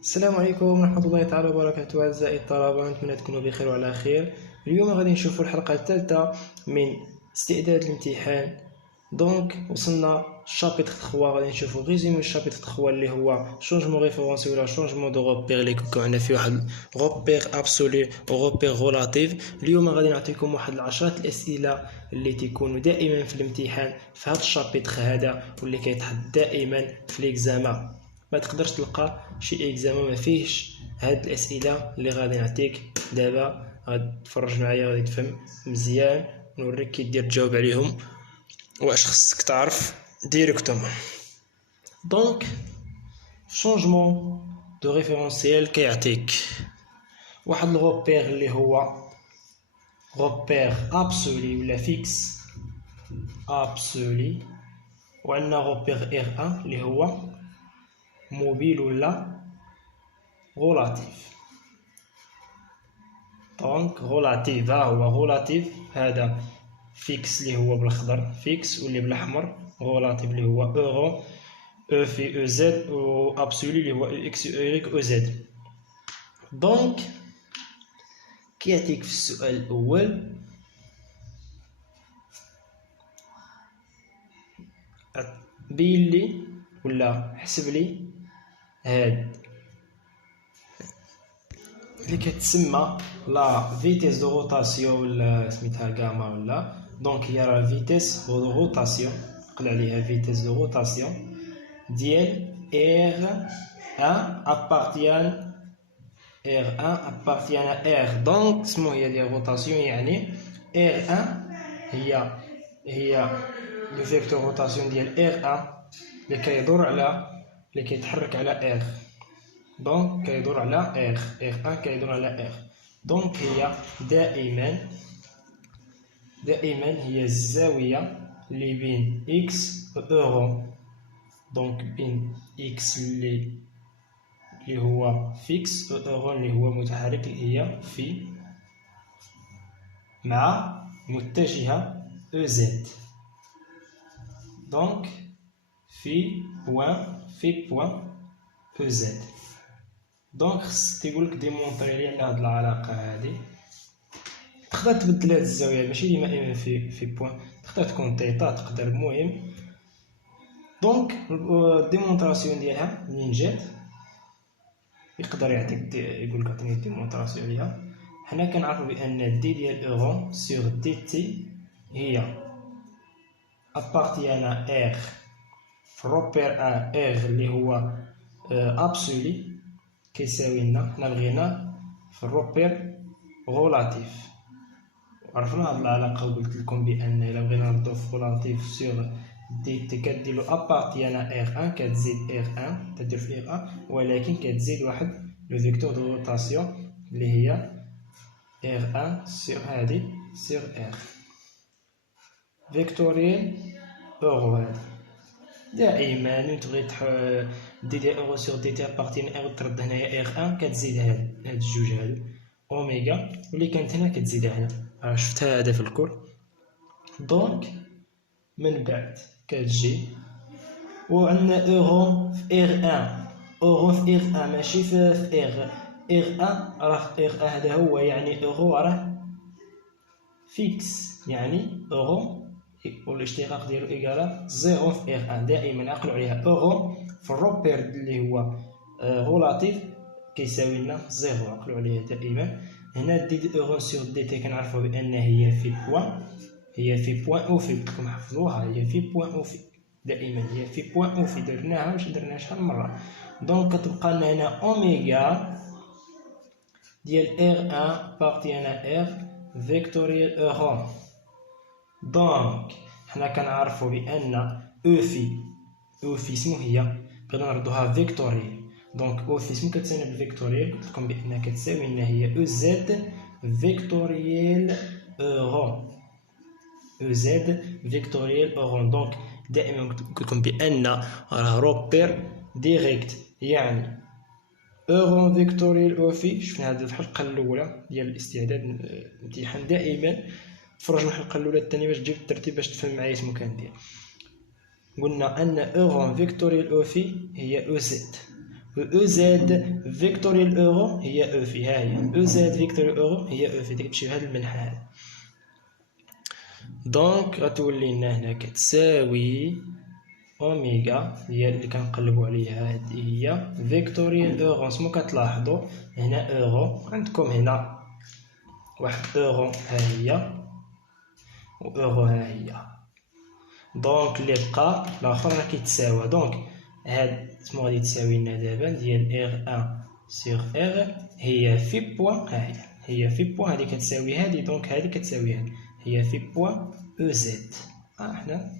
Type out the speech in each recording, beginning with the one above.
السلام عليكم ورحمة الله تعالى وبركاته. أعزائي الطلبة، نتمنى تكونوا بخير وعلى خير. اليوم غادي نشوفوا الحلقة الثالثة من استعداد الامتحان. وصلنا شابتر 3. غادي نشوفوا ريزومي شابتر 3 اللي هو شونجمون ريفيرونسي ولا شونجمون دو روبير اللي كيكون عندنا فيه واحد روبير ابسولي و روبير غولاتيف. اليوم غادي نعطيكم واحد العشرة الأسئلة اللي تيكونوا دائما في الامتحان في هذا الشابتر هذا، واللي كيتحط دائما في ليكزامان. ما تقدرش تلقى شي اكزامان ما فيهش هاد الاسئله اللي غادي نعطيك دابا. غادي تفرج معايا، غادي تفهم مزيان، نوريك كي دير تجاوب عليهم واش خصك تعرف ديريكتومون. شونجمون دو ريفيرونسيال كيعطيك واحد الغوبير اللي هو غوبير ابسولي ولا فيكس ابسولي، وعندنا غوبير ار1 اللي هو موبيل ولا غولاتيف. غولاتيف هو غولاتيف، هذا فيكس اللي هو بالاخضر فيكس، واللي بالاحمر غولاتيف اللي هو اورو او في او زد، و ابسولي اللي هو او اكس او ايغريك او زد. كيعطيك في السؤال الاول بين لي ولا حسب لي هاد اللي كتسمى لا فيتيس دو روتاسيون ولا سميتها غاما ولا هي لا فيتيس دو روتاسيون، نقل عليها فيتيس دو روتاسيون ديال R1 appartient à R. اسمو هي ديال روتاسيون، يعني R1 هي لو فيكتور روتاسيون ديال R1 اللي كيدور على اللي كيتحرك على R. كيدور على R1 كيدور على R. هي دائما هي الزاوية اللي بين X و اورو. بين X اللي هو فيكس و اورو اللي هو متحرك، اللي هي في مع متجهة EZ. في بوان EZ. خصك تيقولك ديمونطري لي على هاد العلاقة هادي. تقدر تبدل هاد الزاوية، ماشي ديما في بوان، تقدر تكون تيتا، تقدر المهم. الديمونطراسيون ديالها منين جات يقدر يعطيك، يقولك عطيني الديمونطراسيون ديالها. حنا كنعرفو بان دي ديال اورو سور دي تي هي ابارتيانا ار في الروبير ار اللي هو ابسولي كيساوي لنا، حنا بغينا في الروبير غولاتيف. عرفنا هاد العلاقة وقلت لكم بان الا بغينا نردو في غولاتيف سور دي تي كديرلو ابارتيانا R1 كتزيد R1 تدير في R1، ولكن كتزيد واحد لو فيكتور دو روتاسيون اللي هي R1 سور هادي سور R فيكتوريال اورو. هادي دائما تبغي دي دي اورو سور دي تي ابارتيان ار ترد هنايا R1 كتزيد هاد الجوج هادو اوميغا، واللي كانت هنا كتزيدها هنا. شفتها هذا في الكور. من بعد كتجي وعندنا اورو في R1، اورو في R1 ماشي في R1 راه في R1 هذا هو، يعني اورو راه فيكس، يعني اورو والاشتقاق ديالو ايكالا زيرو في R1. دائما عقلوا عليها، اورو في الروبير اللي هو غولاتيف كيساوي لنا زيرو، عقلوا عليها دائما. هنا دي اورو سور دي تي كنعرفوا بان هي في بوان او في، بدكم حفظوها، هي في بوان او في، دائما هي في بوان او في. درناها واش درناها شحال من مره. كتبقى لنا هنا اوميغا ديال R1 بارتيانا R فيكتوريال اورو. حنا كنعرفوا بان او في اسمو هي بغينا نردوها فيكتوريال. او في اسمو كتساوي بالفيكتوريال، قلت لكم بان كتساوي لنا هي او زد فيكتوريال اورو. زد فيكتوريال اورو. دائما قلت لكم بان راه روبير ديريكت، يعني اورو فيكتوريال او في. شفنا هذه الحلقه الاولى ديال الاستعداد الامتحان. دائما تفرج من الحلقه الاولى الثانيه باش تجيب الترتيب باش تفهم معايا اسمو كندير. قلنا ان اورو فيكتوريال او في هي او زد، او زد فيكتوريال اورو هي او في، ها هي او زد فيكتوريال اورو هي او في، تمشي بهذا المنحى هذا. دونك غتولي لنا هنا كتساوي اوميغا ديال اللي كنقلبوا عليها، هذه هي فيكتوريال اورو. سمو كتلاحظوا هنا اورو، عندكم هنا واحد اورو ها هي و اورو ها هي، دونك اللي بقى الاخر راه كيتساوى. دونك هاد سمو غادي تساوي لنا دابا ديال ار 1 سور ار هي في بوان، ها هي في بوان، هادي كتساوي هادي، دونك هادي كتساوي هادي، هي في بوان او زد. حنا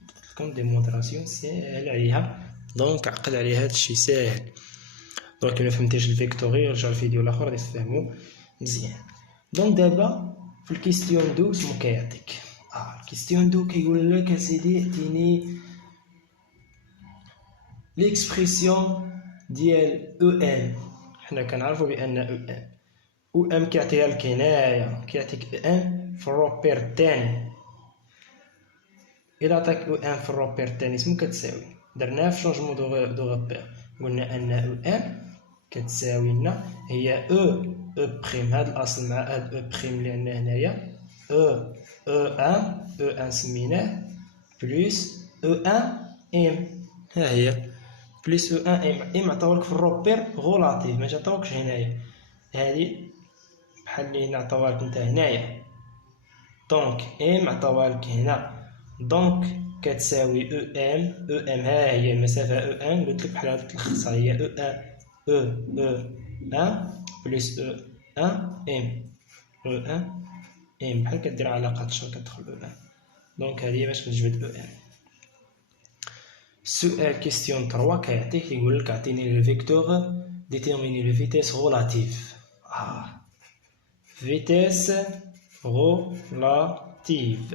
درت لكم ديمونطراسيون ساهل عليها، دونك عقد عليها هادشي ساهل. دونك الا فهمتيش الفيكتوري رجع الفيديو الاخر غادي تفهمو مزيان. دونك دابا في الكيستيون دو سمو كيعطيك الكيستيون دو كيقول لك اسيدي اعطيني ليكسبرسيون ديال او ام. حنا كنعرفو بان او ام كيعطيها لك هنايا، كيعطيك او ام في الروبير الثاني. الى عطاك او ام في الروبير الثاني سمو كتساوي، درناها في شونجمون دو روبير، قلنا ان او ام كتساوي لنا هي او بريم، هاد الاصل مع هاد او بريم اللي عندنا هنايا، او ان سميناه بلس او ان ام، ها هي بلس او ان ام عطاولك في الروبير غولاتيف، ما عطاوكش هنايا، هادي بحال اللي هنا عطاوالك نتا هنايا. دونك ام عطاوالك هنا، دونك كتساوي او ام ها هي المسافه او ان، قلت لك بحال هاد الخصها هي او ان بلس او ان ام بحال كدير علاقه شنو كتدخل او ان، دونك هذه باش كتجبد او ان. السؤال كيستيون 3 كيعطيك كيقول لك عطيني لو فيكتور ديتيرميني لو فيتيس غولاتيف. فيتيس غولاتيف،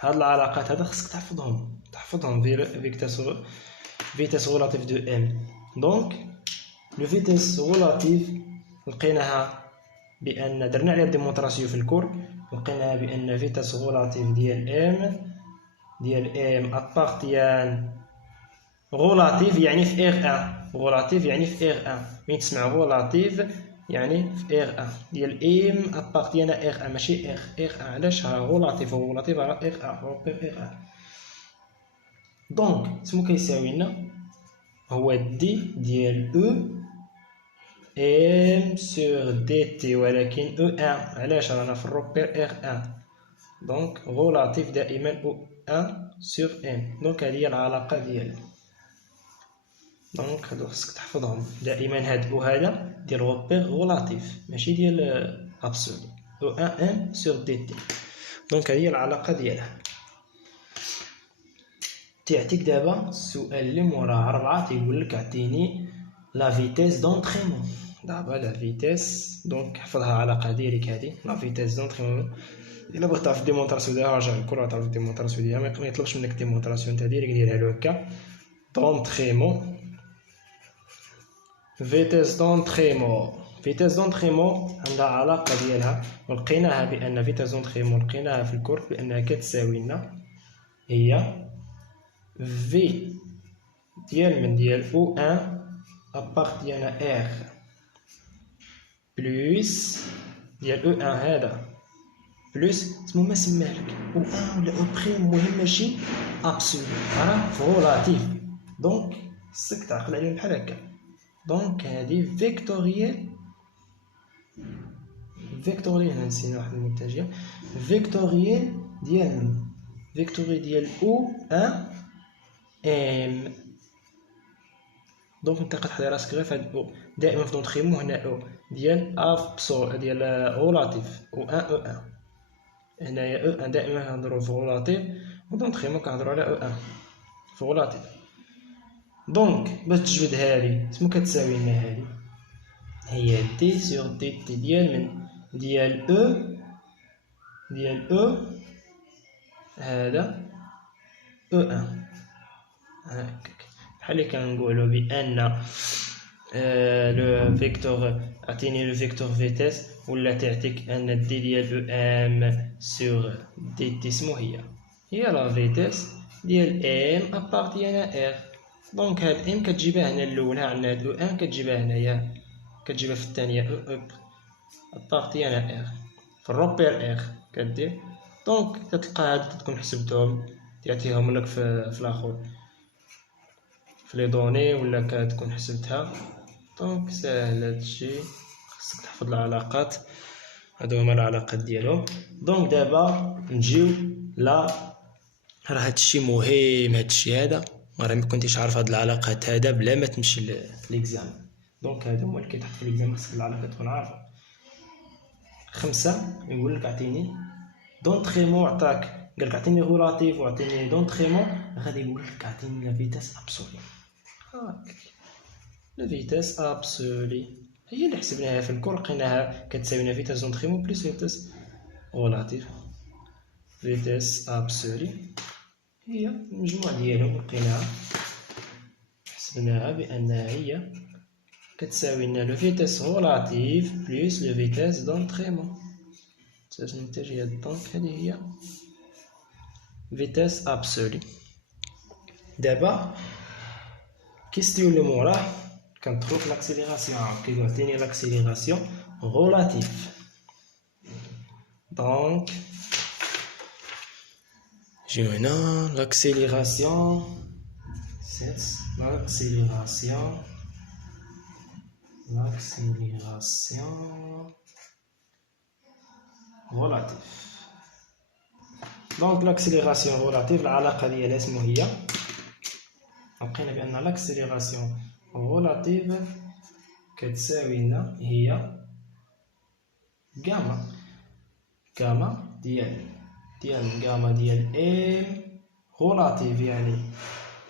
هاد العلاقات هذا خصك تحفظهم فيتيس غولاتيف دو ام. دونك لو فيتيس غولاتيف لقيناها بان درنا عليها ديمونطراسيون في الكور، لقيناها بان فيتيس غولاتيف ديال ام ابارتيان غولاتيف يعني في ار 1، غولاتيف يعني في ار 1، مين تسمع غولاتيف يعني في ار 1 ديال ام ابارتيان ار 1 ماشي ار 1. علاش غولاتيف على ار 1 دونك سمو كيساوي لنا هو دي ديال او ام سور دي تي، ولكن او 1 علاش رانا في الروبير ار 1، دونك غولاتيف دائما او 1 سور ام. دونك هذه هي العلاقه ديالها، دونك هادو خصك تحفظهم دائما، هاد او هذا ديال روبير غولاتيف ماشي ديال ابسولو، او 1 ام سور دي تي. دونك هذه هي العلاقه ديالها. تيعطيك دابا السؤال اللي موراه 4 تيقول لك عطيني لا فيتيس دونطريمون. دابا لا فيتيس دونك حفظها علاقه ديالك هذه لا فيتيس دونطريمون. الا بغيت تعرف ديمونطراسيون ديالها راجع الكره تعرف ديمونطراسيون ديالها، ما يطلبش منك ديمونطراسيون نتا ديريكت ديرها له هكا. دونطريمون فيتيس دونطريمون عندها علاقه ديالها، ولقيناها بان فيتيس دونطريمون لقيناها في الكور بانها كتساوي لنا هي في ديال او 1 ابارتيان ار بلس ديال او 1 هذا بلس سمو ما سمالك او 1 ولا او بريم، المهم ماشي ابسولو، راه غولاتيف، دونك خصك تعقل عليهم بحال هكا. دونك هادي فيكتوريال نسينا واحد المتجه، فيكتوريال ديال ديال او 1 ام. دونك انت كتحضر راسك غير فهاد او، دائما في دونطريمون هنا او ديال ابسول ديال غولاتيف او 1 هنايا او 1 دائما كنهضروا في غولاتيف، ودونطريمون كنهضروا على او 1 في غولاتيف. دونك باش تجبد هادي سمو كتساوي لنا هادي هي دي سور دي تي ديال من ديال او هذا او 1 هكاك، بحال اللي كنقولوا بان لو فيكتور عطيني لو فيكتور فيتيس، ولا تعطيك ان دي ديال او ام سور دي تي سمو هي لا فيتيس ديال ام ابارتيان ار. دونك هاد ام كتجيبها هنا الاولى، عندنا هاد او ان كتجيبها هنايا، كتجيبها في الثانيه او اب ابارتيان ار في الروبير ار كدير. دونك كتلقى هاد تكون حسبتهم تعطيهم لك في الاخر في لي دوني، ولا كتكون حسبتها. دونك ساهل هادشي، خصك تحفظ العلاقات، هادو هما العلاقات ديالهم. دونك دابا نجيو لا، راه هادشي مهم، هادشي هذا راه ما كنتيش عارف هاد العلاقات هذا بلا ما تمشي ليكزام. دونك هادو هما اللي كيتحط في ليكزام، خصك العلاقات تكون عارفها. 5 يقول لك اعطيني دونطريمون، عطاك قال لك اعطيني غولاتيف واعطيني دونطريمون، غادي يقول لك اعطيني لا فيتاس ابسولي. هاك لا فيتاس ابسولي هي اللي حسبناها في الكور، لقيناها كتساوي لا فيتاس دونطريمون بلس فيتاس غولاتيف. فيتاس ابسولي هي المجموع ديالهم، لقيناها حسبناها بانها هي كتساوي لنا لو فيتاس غولاتيف بلس لو فيتاس دونطريمون، النتيجة هي دونك هذه هي فيتاس ابسولي. دابا كيستيون اللي موراه كندخلو في لاكسيليراسيون، كيقول عطيني لاكسيليراسيون غولاتيف. دونك نجيو هنا لاكسيليراسيون، لاكسيليراسيون غولاتيف. دونك لاكسيليراسيون غولاتيف العلاقة ديالها اسمو هي، لقينا بأن لاكسيليراسيون غولاتيف كتساوي لنا هي غاما، غاما ديال غاما ديال ام غولاتيف،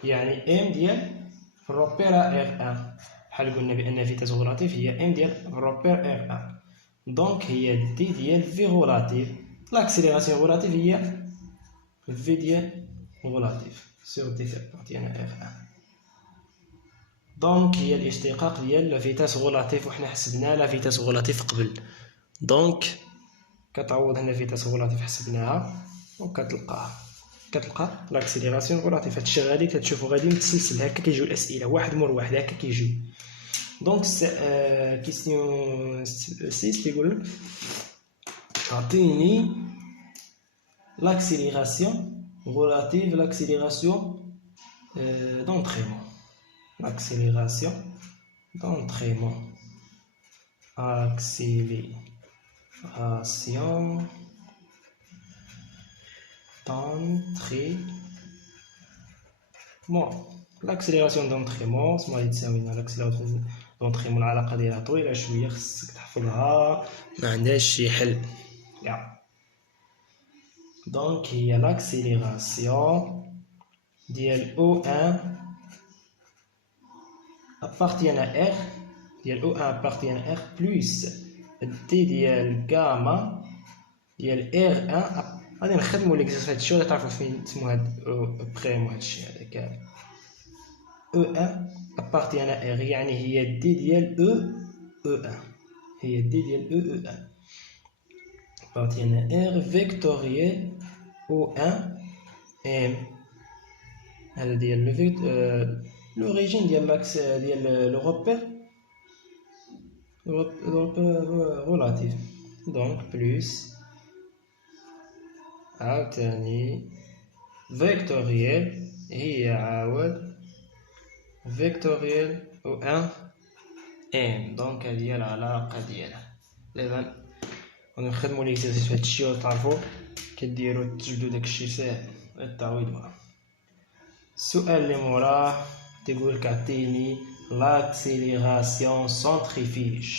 يعني ام ديال الروبير ار ان، بحال قلنا بأن فيتاس غولاتيف هي ام ديال الروبير ار ان. دونك هي دي ديال في غولاتيف، لاكسيليراسيون غولاتيف هي في ديال غولاتيف سور دي ابارتيان ار ان. دونك هي الاشتقاق ديال لا فيتاس غولاتيف، وحنا حسبنا لا فيتاس غولاتيف قبل. دونك كتعوض هنا فيتاس غولاتيف حسبناها، كتلقى لاكسيليراسيون غولاتيف. هادشي غادي كتشوفو غادي متسلسل هكا، كيجيو الاسئله واحد مور واحد هكا كيجيو. دونك كيستيون 6 كيقول لك عطيني لاكسيليراسيون غولاتيف لاكسيليراسيون دونطريمون، l'accélération d'entraînement, accélération d'entraînement. l'accélération d'entraînement اسمها يتساوي لنا l'accélération d'entraînement، العلاقة ديالها طويلة شوية، خصك تحفظها، ما عندهاش شي حل. دونك هي l'accélération ديال O1 appartient à R ديال O1 appartient à R plus D ديال غاما ديال R1. غادي نخدمو ليكزارسيس هادشي ولا تعرفو فين تسمو هاد بريم وهادشي هذا كامل. O1 appartient à R يعني هي دي ديال E1، هي دي ديال E1 appartient à R vectoriel O1 M. هذا ديال l'origine ديال l'axe ديال le repère relatif. donc plus عاوتاني vectoriel هي عاود vectoriel و1 m. donc هذه هي العلاقة ديالها. دابا غادي نخدمو ليكزارسيس في هادشي وتعرفو كديرو تجبدو داكشي ساهل التعويض. السؤال اللي موراه تيقولك عطيني l'accélération centrifuge،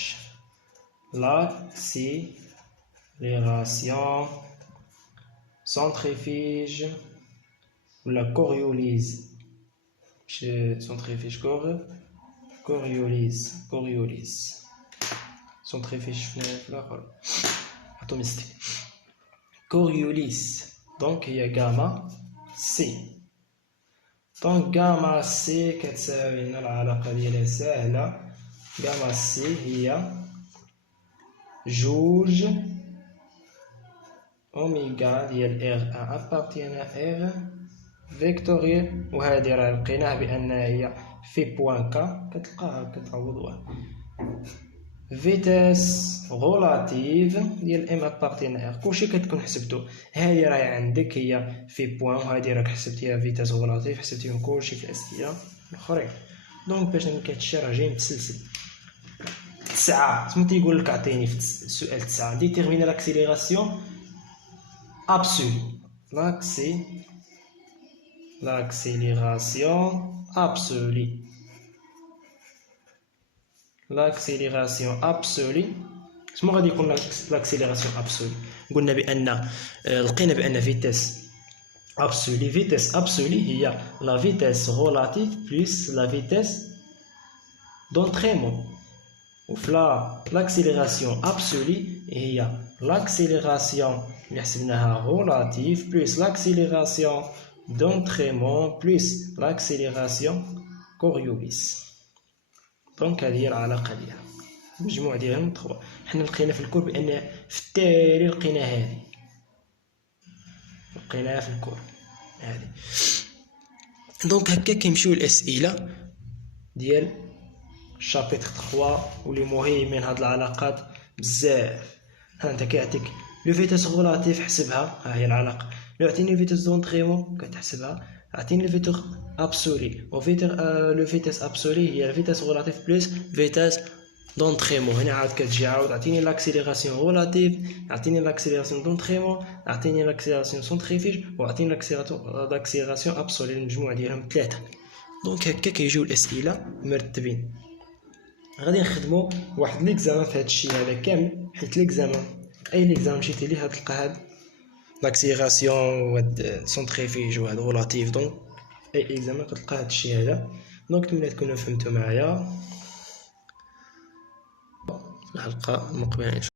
l'accélération centrifuge ولا كوريوليز، ماشي centrifuge كوريوليز centrifuge في الاخر اتوميستيك كوريوليز. دونك هي غاما سي. دونك غاما سي كتساوي لنا العلاقة ديالها ساهلة، غاما سي هي جوج أوميغا ديال R1 appartient à R فيكتوريال، وهذه راه لقيناها بأنها هي في بوان كا، كتلقاها كتعوضوها. فيتاس غولاتيف ديال ام ابارتين ار، كلشي كتكون حسبتو. هادي راهي عندك هي في بوان، وهادي راك حسبتيها فيتاس غولاتيف، حسبتيهم كلشي في الاسئله الاخرين. دونك باش نكمل هادشي راه جاي متسلسل. 9 سمو تيقول لك عطيني في السؤال 9 ديتيرميني لاكسيليراسيون ابسولي. l'accélération absolue. L'accélération absolue. شنو غادي يكون l'accélération absolue؟ قلنا بأن لقينا بأن فيتاس absolue هي la vitesse relative plus la vitesse d'entraînement. وفي l'accélération absolue هي l'accélération اللي حسبناها relative plus l'accélération d'entraînement plus l'accélération Coriolis. دونك هذه هي العلاقة ديالها، المجموع ديالهم 3. حنا لقينا في الكور بأن في التالي لقينا هذه، لقيناها في الكور هذه. دونك هكا كيمشيو الأسئلة ديال شابيتر 3 واللي مهم من هاد العلاقات بزاف. ها انت كيعطيك لو فيتاس غولاتيف حسبها، ها هي العلاقة. لو عطيني فيتاس دونطريمون كتحسبها، عطيني الفيتور ابسولي لو فيتاس ابسولي هي الفيتاس غولاتيف بلس فيتاس دونطريمون. هنا عاد كتجي عاود عطيني لاكسيليراسيون غولاتيف، عطيني لاكسيليراسيون دونطريمون، عطيني لاكسيليراسيون سونتريفيج، وعطيني لاكسيليراسيون ابسولي، المجموع ديالهم 3. دونك هكا كيجيو الاسئله مرتبين. غادي نخدمو واحد ليكزامان في هادشي هذا كامل، حيت ليكزامان اي ليكزامان مشيتي ليه غتلقى هاد لاكسيليراسيون وهاد سونتريفيج وهاد غولاتيف. دونك اي اكزامان كتلقى هادشي هذا. دونك نتمنى تكونوا فهمتوا معايا. الحلقه المقبله